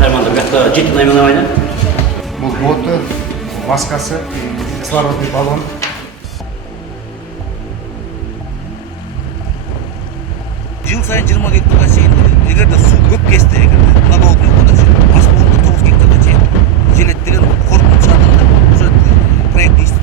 Шайманды бияқта жеті наименование. Бұл боты, маскасы, кислородный баллон. Жыл сайын 20 гектарға шейін, егерде су көп кесті, егерде набауытын өткенде аз болғанда 9 гектарға шейін желет деген қорқынып шығарғанда уже проект дейсіз.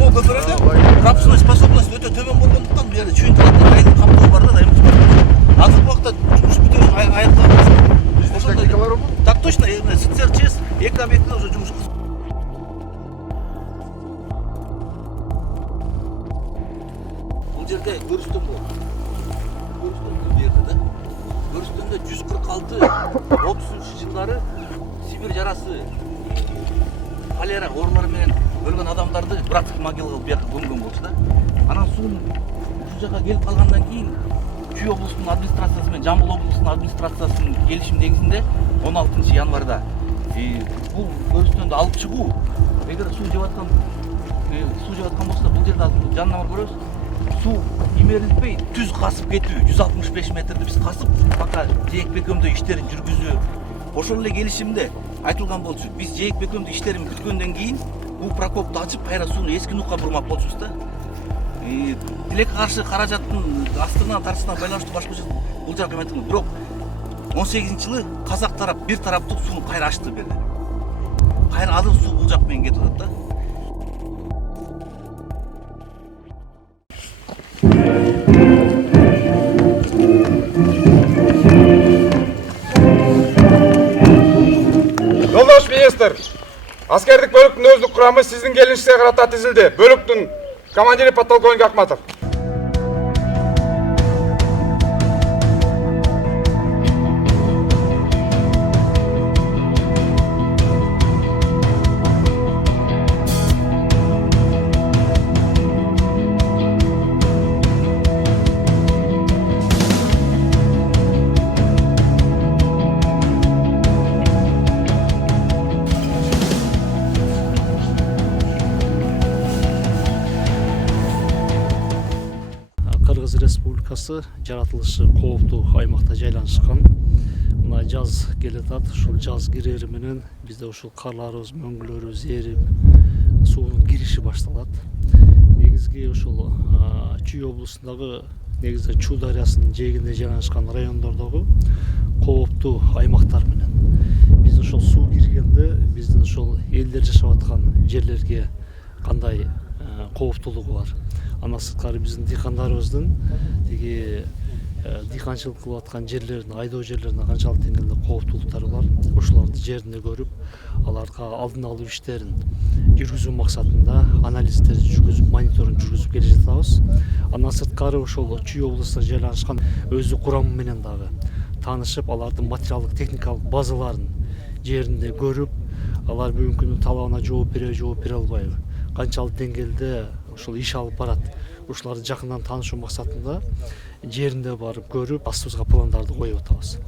Мол көпіреді, пропускной способность өте төмен болғандықтан бері чүйінтілетін айдың қаптауы бар да дайым тұтады. Азыр уақытта жұмыс бүтін аяқталып. Так точно, сцр ЧС, екі объектіде уже жұмыс қызып. Бұл жерде Көрістен болды. Көрістен берді да. Көрістенде 146-30 жылдары Сибирь жарасы, холера, орлармен өлген адамдарды братск могилаға берді көмген болсы да. Анан суын şu жаққа келіп қалғандан кейін Чүй облысының администрациясы мен Жамбыл облысының администрациясының келісім негізінде 16 январда бұл Көрістенді алып шығу, егер су жеп жатқан болса бұл жерде жанына бар көресіз, су имерілтпей түз қасып кету, 165 метрді біз қасып, пока жейік-бекемді іштерін жүргізу. Ошол эле келишимде айтылган болчу. Биз жейик-бекемді іштерін бүткөндөн кейін бұл прокопты ачып, кайра сууну эски нукка бурмак болчубуз да. Тилекке каршы каражаттын астына тарсына байланыштуу башка бул жак эметин. Бирок 18-жылы казак тарап бир тараптык сууну кайра ачты берди. Кайра азыр суу бул жак менен кетип атат да. Жолдош министр, аскердик бөлүктүн өздүк курамы сиздин келишиңизге карата тизилди. Бөлүктүн командири подполковник Акматов. Кыргыз Республикасы жаратылышы кооптуу аймакта жайланышкан. Мына жаз келатат, ушул жаз кирери менен бизде ушул карларыбыз, мөңгүлөрүбүз эрип, суунун кириши башталат. Негизги ушул Чүй облусундагы негизде Чуу дарыясынын жээгинде жайланышкан райондордогу кооптуу аймактар менен. Биз ушул суу киргенде биздин ушул элдер жашап аткан жерлерге кандай кооптуулугу бар. Андан сырткары биздин дыйкандарыбыздын тиги дыйканчылык кылып аткан жерлерин, айдоо жерлерине канчалык деңгээлде кооптуулуктары бар, ошолорду жеринде көрүп, аларга алдын алуу иштерин жүргүзүү максатында анализдерди жүргүзүп, мониторинг жүргүзүп келе жатабыз. Андан сырткары ошол Чүй облусунда жайланышкан өздүк курамы менен дагы таанышып, алардын материалдык техникалык базаларын жеринде көрүп, алар бүгүнкү күндүн талабына жооп бере албайбы, канчалык деңгээлде ушул иш алып барат, ушуларды жакындан таанышуу максатында жеринде барып көрүп, астыбызга пландарды коюп атабыз.